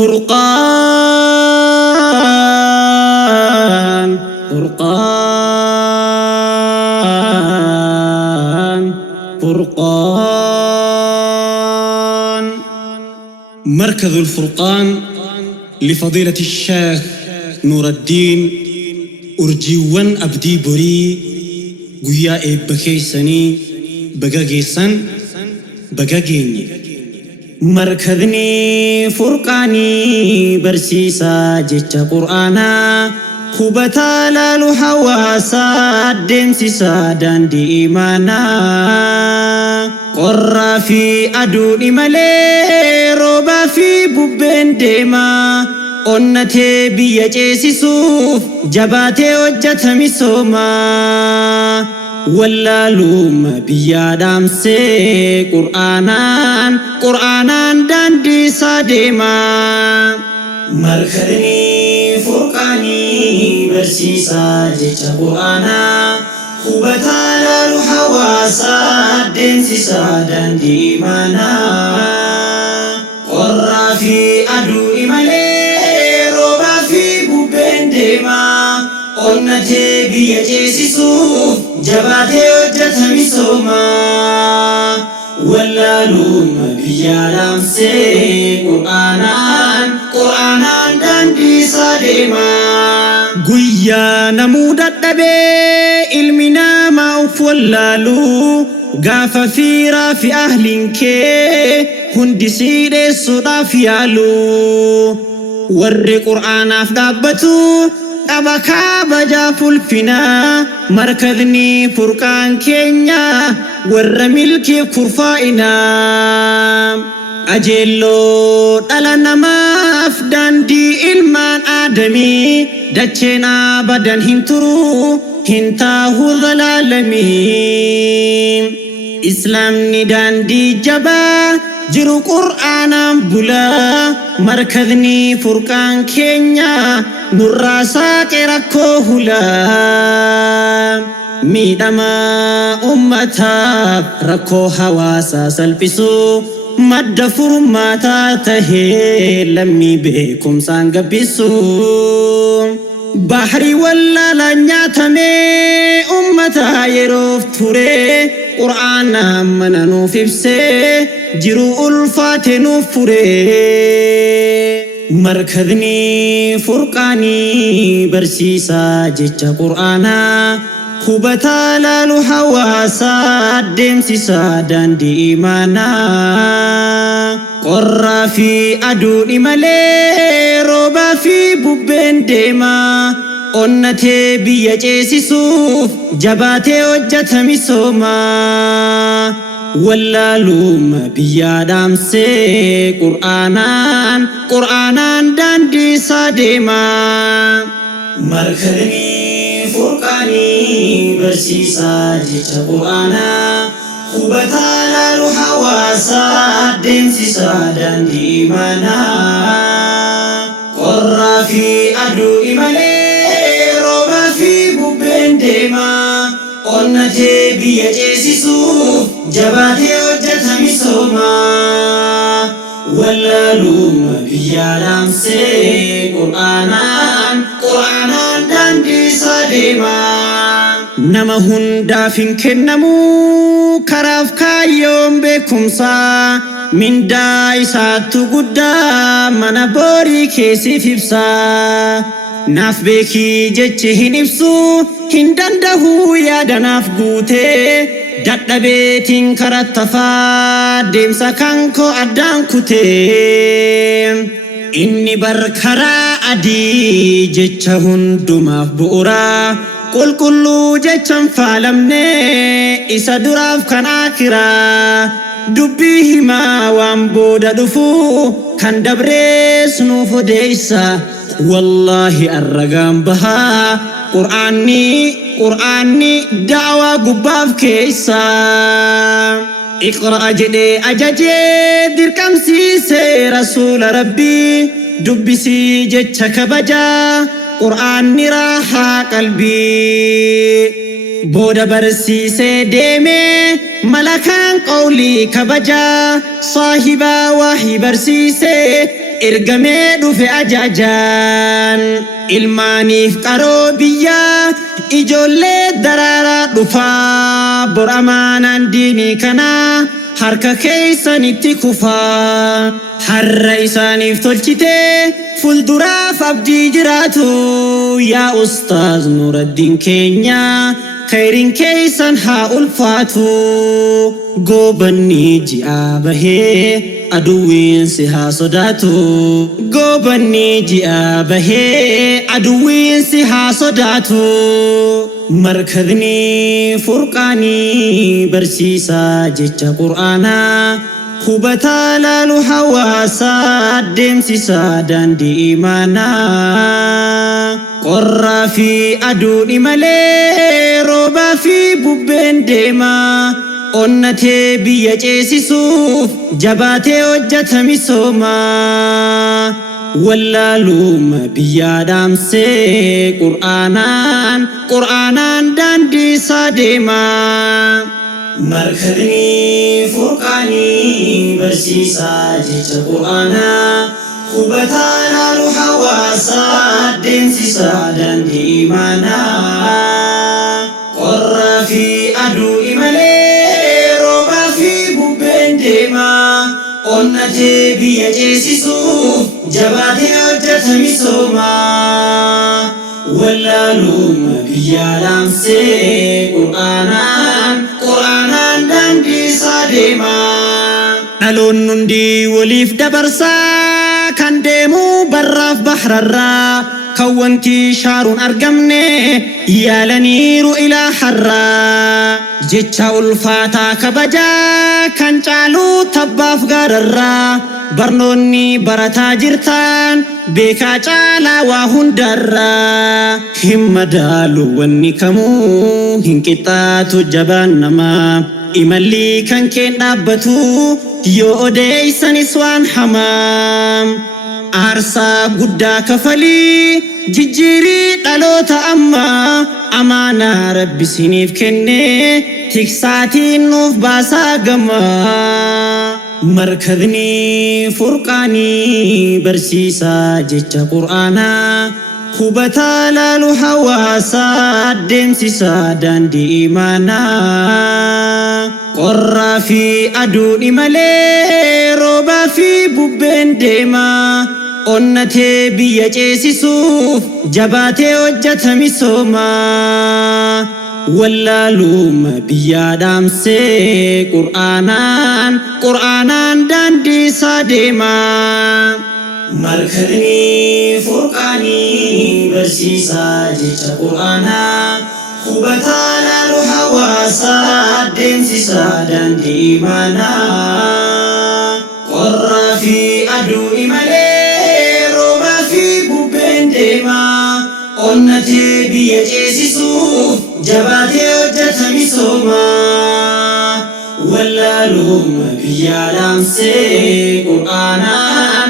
فرقان فرقان فرقان مركز الفرقان لفضيلة الشيخ نور الدين أرجيوان أبدي بري قويا بكيسني بقاقيسن بقاقيني مركزني فرقاني برسيسا جيتش قرآنا خبتا لالو حواسا دمسيسا داندي إيمانا قرى في أدوني ملي روبا في بوبين ديما أنتي بيجيسي سوف جباتي وجة مسوما واللالوم بيادام سي قرآنان داندي ساديما مركزني فرقاني برسيسا جيتش قرآنا خبتا لالو حواسا دمسيسا داندي إيمانا قرى في أدوني ملي روبا في بوبين ديما أنتي بيجيسي سوف جباتي وجة مسوما واللالوم بيادام سي قرآنان داندي ساديما قويا نمودت دبي المنا ما أفولالو غافا فيرا في أهلك هندي سيدي صدا فيالو ور قرآن أفدابتو أبكا بجا فلفنا مركزني فرقان كينيا ور ملكي كرفائنا أجلو دلنا ما أفدان دي إلمان آدمي دچنا بدن هنترو هنتاهو ظلالمين إسلام ندان دي جبا جرو قرآن بلا مركزني فرقان كينيا نراساك ركوهلا ميدما أمتا ركو حواسا سلبسو مد فرماتا تهي لمي بكم سانقبسو بحري ولا لنياتمي أمتا يروف توري قرآن منانو فيبسي جرو ألفات نفوري مركزني فرقاني برسيسا جيتش قرآنا خبتا لالو حواسا دمسيسا داندي إيمانا قرى في أدوني ملي روبا في بوبين ديما أنتي بيجيسي سوف جباتي وجة مسوما واللالوم بيادام سي قرآنان داندي ساديما مركزني فرقاني برسيسا جيتش قرآنا خبتا لالو حواسا دمسيسا داندي إيمانا قرى في أدوني ملي روبا في بوبين ديما أنتي بيجيسي سوف جباتي وجة مسوما واللالوم بيادام سي قرآنان داندي ساديما نما هندا فين كنمو كراف كايوم بكمسا من داي ساتو قدا منا بوري كيسي فيبسا ناف بيكي جيتشي هنبسو هندنده يادا ناف قوتي دادا بيتين كراتفا ديمسا كانكو أدان كوتي إني بركرا أدي جيتشا هندوماف بورا كل جيتشا فالمني إسا دراف كان آكرا دبيه ما وامبودا دفو كان دبريس نوفو ديسا والله الرقام بها قرآني دعوة قباف كيسا اقرأ جدي أجاجي دركم سيسي رسول ربي دبسي جتش كبجا قرآن راحة قلبي بودا برسيسي ديمي ملكان قولي كبجا صاحبا وحي برسيسي ergamee dhufe ajajaan ilmaaniif qaroo biyyaa ijoollee daraaraa dhufaa bor amaanaan diinii kanaa harka keessanitti kufaa harra isaaniif tolchitee fuulduraaf abdii jiraatu yaa ustaaz Nuuraddiin keenya khayriin keessan haa ulfaatu goobanni ji'a bahee aduwwiin si haa sodaatu goobanni ji'a bahee aduwwiin si haa sodaatu markadni furqaanii barsiisaa jecha qur'aanaa hubataa laalu hawaasaa deemsisaa daandii imaanaa qorraa fi aduun malee roobaa fi bubbeen deemaa onnatee biyya ceesisuuf jabaatee hojjeta misoomaa wallaaluma biyyaa dhaamsee qur'aanaan daandii isaa deemaa markadni furqaanii barsiisaa jecha qur'aanaa hubataa laalu hawaasaa deemsisaa daandii imaanaa qorraa fi aduu malee roobaa fi bubbeen deemaa onnatee biyya ceesisuuf jabaatee hojjeta misoomaa wallaaluma biyyaa dhaamsee qur'aanaan daandii isaa deemaa dhaloonni hundi waliif dabarsaa kan deemuu barraaf bahrarraa kan wanti shaaruun argamne yaalaniiru ilaa harraa jecha ulfaataa kabajaa kan caaluu tabbaaf gaararraa barnoonni barataa jirtaan beekaa caalaa waa hundarraa hin madaalu wanni kamuu hin qixxaatu jabaan namaa imalli kan keen dhaabbatu yoo odeeysanis waan hamaa aarsaa guddaa kafalii jijjiirii dhaloota ammaa amaanaa rabbi siniif kenne tiksaatiin nuuf baasaa gamaa markadni furqaanii barsiisaa jecha qur'aanaa hubataa laalu hawaasaa deemsisaa daandii imaanaa qorraa fi aduun malee roobaa fi bubbeen deemaa onnatee biyya ceesisuuf jabaatee hojjeta misoomaa wallaaluma biyyaa dhaamsee qur'aanaan daandii isaa deemaa markadni furqaanii barsiisaa jecha qur'aanaa hubataa laalu hawaasaa deemsisaa daandii imaanaa qorraa fi aduu malee roobaa fi bubbeen deemaa onnatee biyya ceesisuuf jabaatee hojjeta misoomaa wallaaluma biyyaa dhaamsee qur'aanaan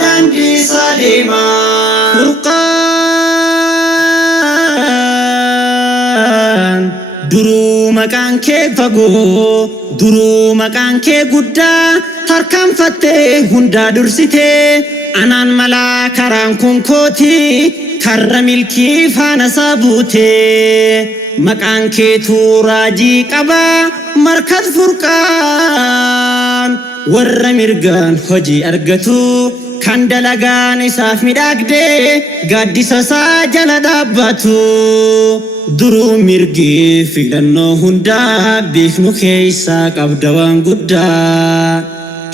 daandii isaa deemaa furqaan duruu maqaan kee fagoo duruu maqaan kee guddaa tarkaanfattee hundaa dursitee anaan malaa karaan kun kooti karra milkii faana saabuutee maqaan keetu raajii qabaa markad furqaan warra mirgaan hojii argatu kan dalagaan isaaf midhaagdee gaaddisa isaa jala dhaabbatu duruu mirgii filannoo hundaa beeknu keessaa qabda waan guddaa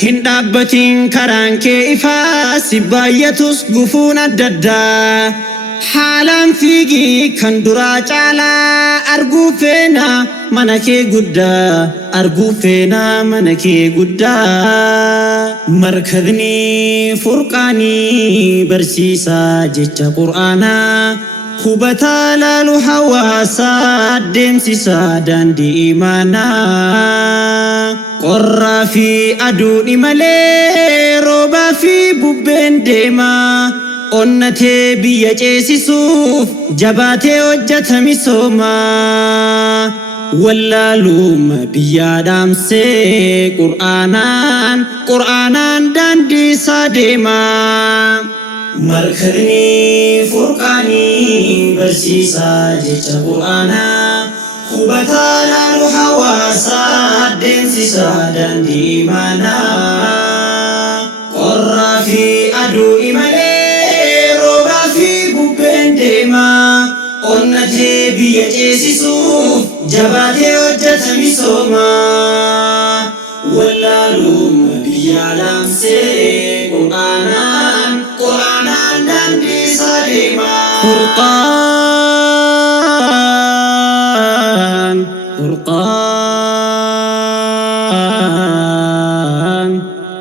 hin dhaabbatiin karaan kee ifaa si baay'atus gufuun adda addaa haalaan fiigii kan duraa caalaa arguu feena mana kee guddaa arguu feena mana kee guddaa markadni furqaanii barsiisaa jecha qur'aanaa hubataa laalu hawaasaa deemsisaa daandii imaanaa qorraa fi aduun malee roobaa fi bubbeen deemaa onnatee biyya ceesisuuf jabaatee hojjeta misoomaa واللالوم بيادام سي قرآنان داندي سادما مركرني فرقاني برسيسا جيش قرآنا خبتانا الحواسا دنسيسا داندي مانا قرى في أدو إمالي روبا في بوبين ديما onnatee biyya ceesisuuf jabaatee hojjeta misooma wallaaluma biyya laamsee qur'aanaan daandii isaa deema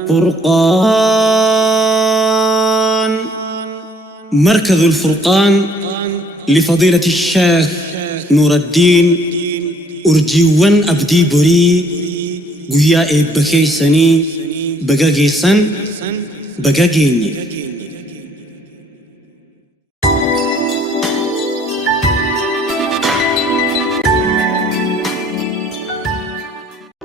فرقان مركز الفرقان لفضيلة الشيخ نور الدين أرجيوان أبدي بري قويا إبكي سني بقاقي سن بقاقيني